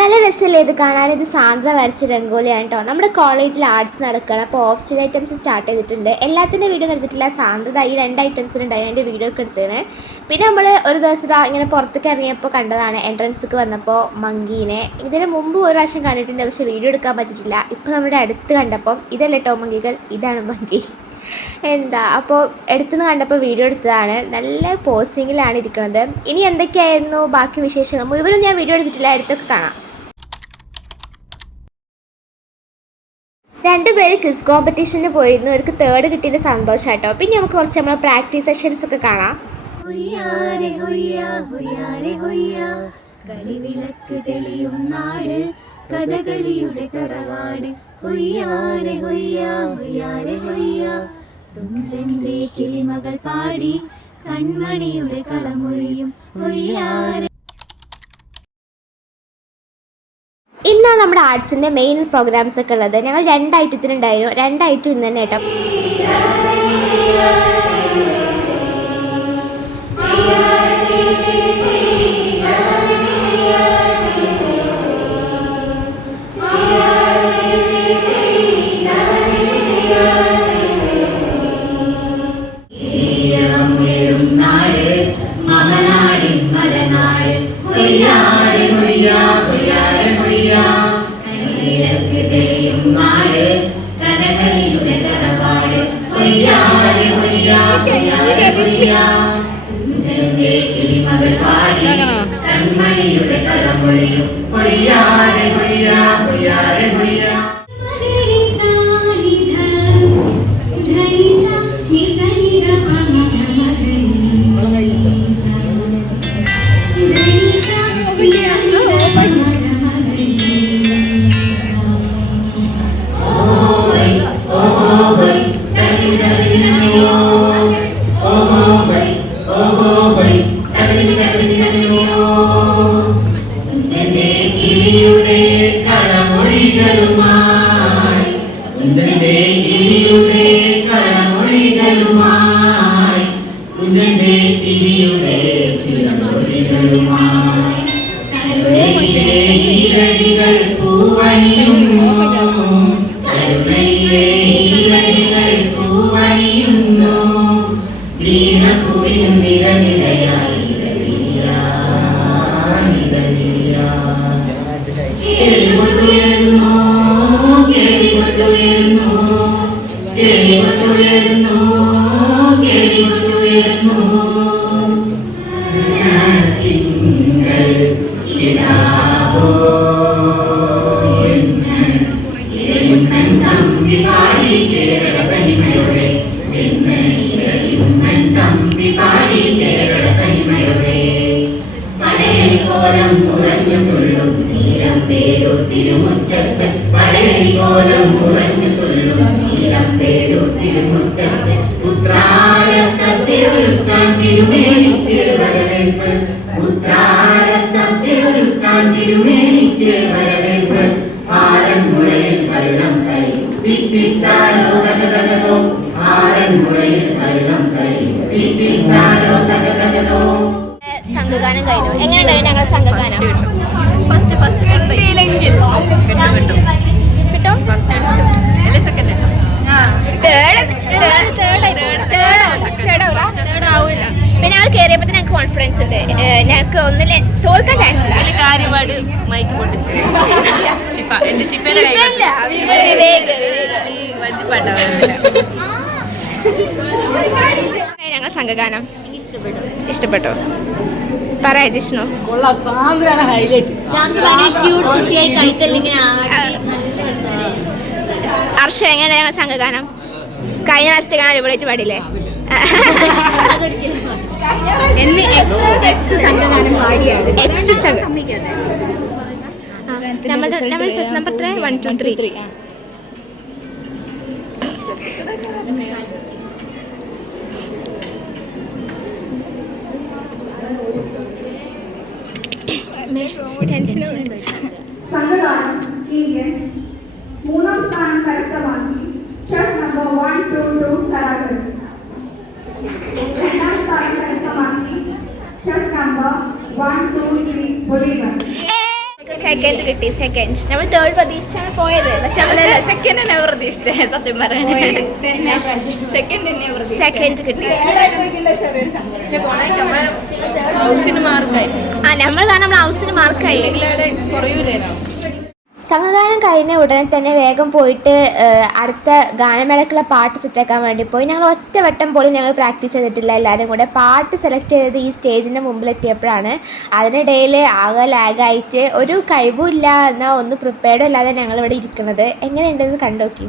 നല്ല രസമല്ലേ ഇത് കാണാൻ? ഇത് സാന്ദ്ര വരച്ച രംഗോലിയാണ് കേട്ടോ. നമ്മുടെ കോളേജിൽ ആർട്സ് നടക്കണം. അപ്പോൾ ഓഫ് സ്റ്റേജ് ഐറ്റംസ് സ്റ്റാർട്ട് ചെയ്തിട്ടുണ്ട്. എല്ലാത്തിൻ്റെ വീഡിയോ എടുത്തിട്ടില്ല. സാന്ദ്രത ഈ 2 ഐറ്റംസിനുണ്ടായി അതിൻ്റെ വീഡിയോ ഒക്കെ എടുത്തത്. പിന്നെ നമ്മൾ ഒരു ദിവസം ഇങ്ങനെ പുറത്തേക്ക് ഇറങ്ങിയപ്പോൾ കണ്ടതാണ്, എൻട്രൻസിക്ക് വന്നപ്പോൾ മങ്കീനെ. ഇതിന് മുമ്പ് ഒരു പ്രാവശ്യം കണ്ടിട്ടുണ്ട്, പക്ഷേ വീഡിയോ എടുക്കാൻ പറ്റിയിട്ടില്ല. ഇപ്പോൾ നമ്മുടെ അടുത്ത് കണ്ടപ്പോൾ ഇതല്ലേ കേട്ടോ മങ്കികൾ, ഇതാണ് മങ്കി. അപ്പോൾ എടുത്തുനിന്ന് കണ്ടപ്പോൾ വീഡിയോ എടുത്തതാണ്. നല്ല പോസിങ്ങിലാണ് ഇരിക്കുന്നത്. ഇനി എന്തൊക്കെയായിരുന്നു ബാക്കി വിശേഷങ്ങൾ മുഴുവനും ഞാൻ വീഡിയോ എടുത്തിട്ടില്ല, അടുത്തൊക്കെ കാണാം. 2 പേര് ക്വിസ് കോമ്പറ്റീഷന് പോയിരുന്നു. അവർക്ക് 3rd കിട്ടിയതിൻ്റെ സന്തോഷം കേട്ടോ. പിന്നെ നമുക്ക് കുറച്ച് നമ്മൾ പ്രാക്ടീസ് സെഷൻസ് ഒക്കെ കാണാം. കളിവിളക്ക് തെളിയും നാട്, കഥകളിയുടെ തറവാട്. ഹൊയ്യാരെ ഹൊയ്യാ ഹൊയ്യാരെ ഹൊയ്യാ, തുഞ്ചന്റെ കിളിമകൾ പാടി കൺമണിയുടെ കളമൊഴിയും. ഹൊയ്യാരെ. ഇന്നാണ് നമ്മുടെ ആർട്സിൻ്റെ മെയിൻ പ്രോഗ്രാംസ് ഒക്കെ ഉള്ളത്. ഞങ്ങൾ 2 ഐറ്റത്തിനുണ്ടായിരുന്നു. 2 ഐറ്റം ഇന്ന് തന്നെ കേട്ടോ. സംഘഗാനം കഴിഞ്ഞു. എങ്ങനെയുണ്ടായിരുന്നു ഞങ്ങളുടെ സംഘഗാനം? ഫസ്റ്റ് കിട്ടിയില്ലെങ്കിൽ കിട്ടും. പിന്നെ ഞങ്ങൾ കയറിയപ്പോൾ ഞങ്ങൾക്ക് കോൺഫിഡൻസ് ഉണ്ട്. ഞങ്ങൾക്ക് ഒന്നില് തോൽക്കാൻ ചാൻസ് ഇല്ല. കാര്യമായിട്ട് മൈക്ക് പൊട്ടിച്ച് ഞങ്ങൾ സംഘഗാനം ഇഷ്ടപ്പെട്ടോ? പറയാ ജിഷ്ണു. അർഷ എങ്ങനെയാണ് ഞങ്ങൾ സംഘഗാനം? കഴിഞ്ഞ പ്രാവശ്യത്തെ കാണാൻ അടിപൊളിയായിട്ട് പാടില്ലേ? സംഘഗാനം പാടിയാണ്. നമ്പർ 1 2 3. സംഘഗാനം ഇന്ത്യൻ 3ാം സ്ഥാനം കരസ്ഥമാക്കി ചെസ് നമ്പർ 122 കരാകസ്. 2ാം സ്ഥാനം കരസ്ഥമാക്കി ചെസ് നമ്പർ 123 ബൊളീവർ. സെക്കൻഡ് കിട്ടി. സെക്കൻഡ് നമ്മൾ തേർഡ് പ്രതീക്ഷിച്ചാണ് പോയത്. പക്ഷെ സെക്കൻഡ് തന്നെ പ്രതീക്ഷിച്ചേ സത്യം പറയണേ. സെക്കൻഡ് കിട്ടി. ഹൗസിന് മാർക്കായി. നമ്മൾ കാരണം നമ്മൾ ഹൗസിന് മാർക്കായി. കുറയൂലേനോ. സംഘഗാനം കഴിഞ്ഞ ഉടനെ തന്നെ വേഗം പോയിട്ട് അടുത്ത ഗാനമേളക്കുള്ള പാട്ട് സെറ്റാക്കാൻ വേണ്ടി പോയി. ഞങ്ങൾ ഒറ്റ വട്ടം പോലും ഞങ്ങൾ പ്രാക്ടീസ് ചെയ്തിട്ടില്ല. എല്ലാവരും കൂടെ പാട്ട് സെലക്ട് ചെയ്തത് ഈ സ്റ്റേജിൻ്റെ മുമ്പിലെത്തിയപ്പോഴാണ്. അതിനിടയിൽ ആകെ ലാഗായിട്ട് ഒരു കഴിവുമില്ല എന്നാൽ ഒന്ന് പ്രിപ്പയർഡും അല്ലാതെ ഞങ്ങളിവിടെ ഇരിക്കുന്നത്. എങ്ങനെയുണ്ടെന്ന് കണ്ടോക്കി.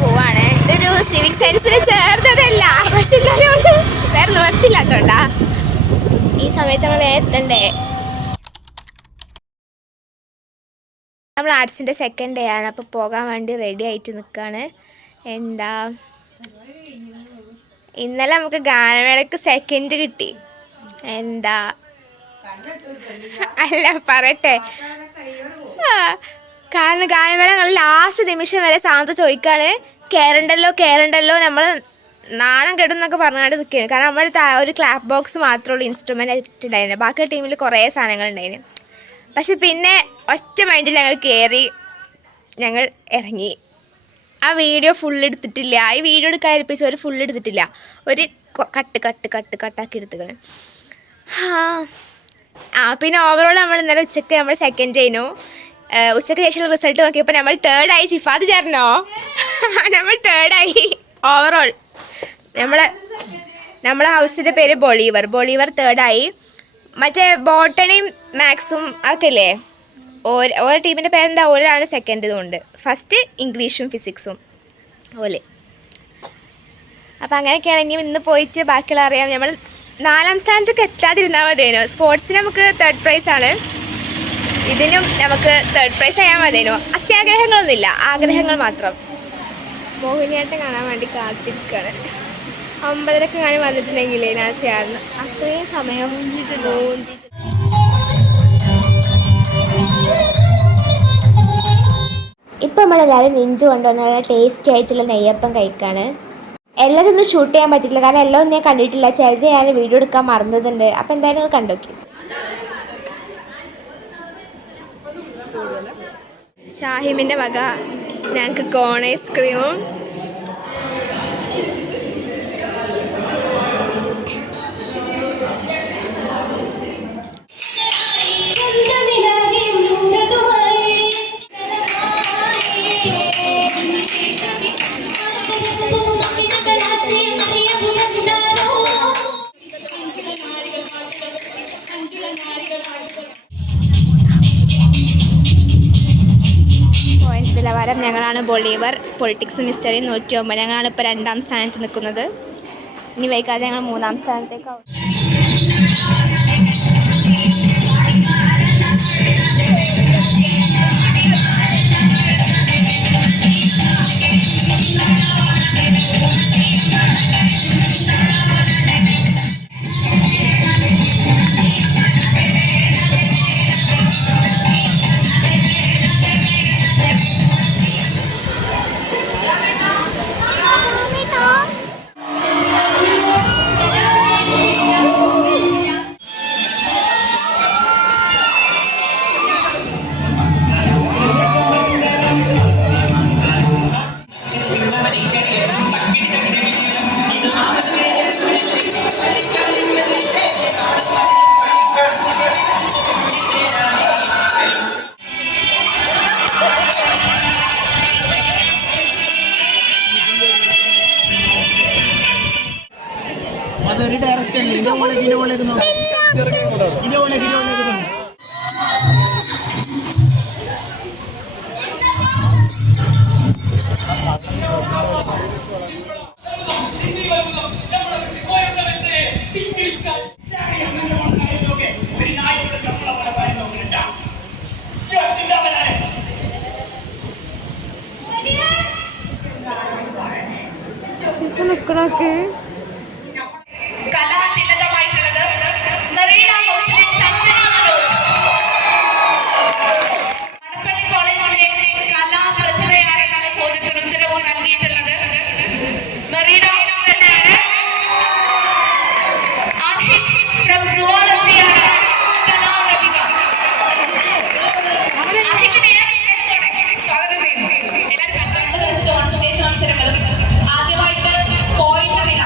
പോവാണ്. ഇതൊരു സിവിക് സയൻസിന് ചേർന്നതല്ല, പക്ഷെ വേറെ നിവർത്തില്ലാത്തോണ്ടാ ഈ സമയത്ത് നമ്മൾ എത്തണ്ടേ. നമ്മൾ ആർട്സിൻ്റെ സെക്കൻഡ് ഡേ ആണ്, അപ്പോൾ പോകാൻ വേണ്ടി റെഡി ആയിട്ട് നിൽക്കുകയാണ്. എന്താ ഇന്നലെ നമുക്ക് ഗാനമേളക്ക് സെക്കൻഡ് കിട്ടി. എന്താ അല്ല പറയട്ടെ, കാരണം ഗാനമേള ലാസ്റ്റ് നിമിഷം വരെ സാന്ത ചോദിക്കാണ് കയറണ്ടല്ലോ നമ്മൾ നാണം കെടും എന്നൊക്കെ പറഞ്ഞുകൊണ്ട് നിൽക്കുകയാണ്. കാരണം നമ്മുടെ ഒരു ക്ലാപ്പ് ബോക്സ് മാത്രമേ ഉള്ളൂ ഇൻസ്ട്രുമെൻ്റ് ആയിട്ടുണ്ടായിരുന്നു, ബാക്കി ടീമിൽ കുറേ സാധനങ്ങൾ ഉണ്ടായിരുന്നു. പക്ഷെ പിന്നെ ഒറ്റ മൈൻഡിൽ ഞങ്ങൾ കയറി, ഞങ്ങൾ ഇറങ്ങി. ആ വീഡിയോ ഫുൾ എടുത്തിട്ടില്ല, ഈ വീഡിയോ എടുക്കാൻ ഏൽപ്പിച്ച് ഒരു ഫുൾ എടുത്തിട്ടില്ല, ഒരു കട്ടാക്കി എടുത്തുകള്. പിന്നെ ഓവറോൾ നമ്മൾ ഇന്നലെ ഉച്ചയ്ക്ക് നമ്മൾ സെക്കൻഡ് ചെയ്യുന്നു. ഉച്ചയ്ക്ക് ശേഷം റിസൾട്ട് നോക്കിയപ്പോൾ നമ്മൾ തേർഡായി. ഷിഫാദ് ചേർന്നോ? നമ്മൾ തേർഡായി ഓവറോൾ. നമ്മളെ ഹൗസിൻ്റെ പേര് ബൊളീവർ തേർഡായി. മറ്റേ ബോട്ടണിയും മാത്സും ഒക്കെ ഇല്ലേ, ഓരോ ടീമിൻ്റെ പേരെന്താ, ഓരോരാണ് സെക്കൻഡ്. ഇതുകൊണ്ട് ഫസ്റ്റ് ഇംഗ്ലീഷും ഫിസിക്സും ഓലെ. അപ്പോൾ അങ്ങനെയൊക്കെയാണെങ്കിൽ ഇന്ന് പോയിട്ട് ബാക്കിയുള്ള അറിയാം. നമ്മൾ 4ാം സ്ഥാനത്തേക്ക് എത്താതിരുന്നാൽ മതിയേനോ. സ്പോർട്സിന് നമുക്ക് 3rd പ്രൈസാണ്, ഇതിനും നമുക്ക് 3rd പ്രൈസ് ആയാൽ മതിയേനോ. അത്യാഗ്രഹങ്ങളൊന്നുമില്ല, ആഗ്രഹങ്ങൾ മാത്രം. മോഹിനിയാട്ടം കാണാൻ വേണ്ടി കാത്തിരിക്കുകയാണ്. 9:30 ഞാൻ വന്നിട്ടുണ്ടെങ്കിലേ നാസിയായിരുന്നു, അത്രയും സമയം മൂഞ്ചിട്ട്. ഇപ്പം നമ്മളെല്ലാവരും നെഞ്ച് കൊണ്ടുവന്ന ടേസ്റ്റി ആയിട്ടുള്ള നെയ്യപ്പം കഴിക്കാണ്. എല്ലാതൊന്നും ഷൂട്ട് ചെയ്യാൻ പറ്റില്ല, കാരണം എല്ലാം ഒന്നും ഞാൻ കണ്ടിട്ടില്ല. ചിലത് ഞാൻ വീഡിയോ എടുക്കാൻ മറന്നതുണ്ട്. അപ്പം എന്തായാലും കണ്ടോക്കി. ഷാഹിമിൻ്റെ വക ഞങ്ങൾക്ക് കോൺ ഐസ്ക്രീമും നിലവാരം. ഞങ്ങളാണ് ബൊളീവർ, പൊളിറ്റിക്സ് മിസ്റ്ററി 109. ഞങ്ങളാണ് ഇപ്പോൾ 2ാം സ്ഥാനത്ത് നിൽക്കുന്നത്. ഇനി വൈകാതെ ഞങ്ങൾ 3ാം സ്ഥാനത്തേക്കാവും. അതൊരു ഡയറക്റ്റ് അല്ല, ഇതിന്റെ നിക്കണൊക്കെ ആദ്യമായിട്ട് പോയിന്റ് നില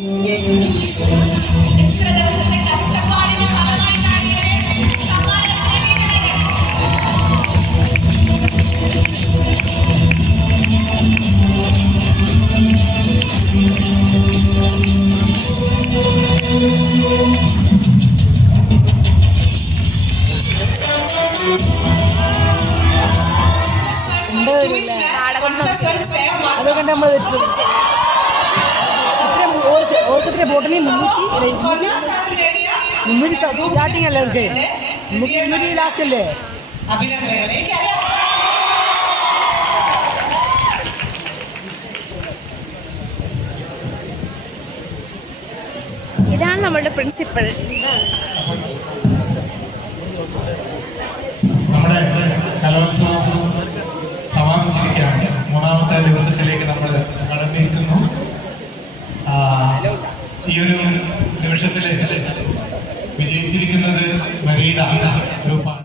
ഇത്ര ദിവസത്തെ കഷ്ടപ്പാടിന് ഫലമായിട്ടാണ് ഇവരെ സമ്മാനം നേടിയിട്ടുള്ളത്. അതൊക്കെ നമ്മൾ ഓർക്കത്തിലെ ബോട്ടിൽ 300 സ്റ്റാർട്ടിങ് അല്ലേ അവർക്ക് 300 ലാസ്റ്റ് അല്ലേ? ഇതാണ് നമ്മളുടെ പ്രിൻസിപ്പൽ. നമ്മുടെ കലോത്സവം സമാപിച്ചിരിക്കുകയാണ്. 3ാമത്തെ ദിവസത്തിലേക്ക് നമ്മൾ കടന്നിരിക്കുന്നു. ഈ ഒരു നിമിഷത്തിൽ വിജയിച്ചിരിക്കുന്നത് മെറീഡ ഗ്രൂപ്പാണ്.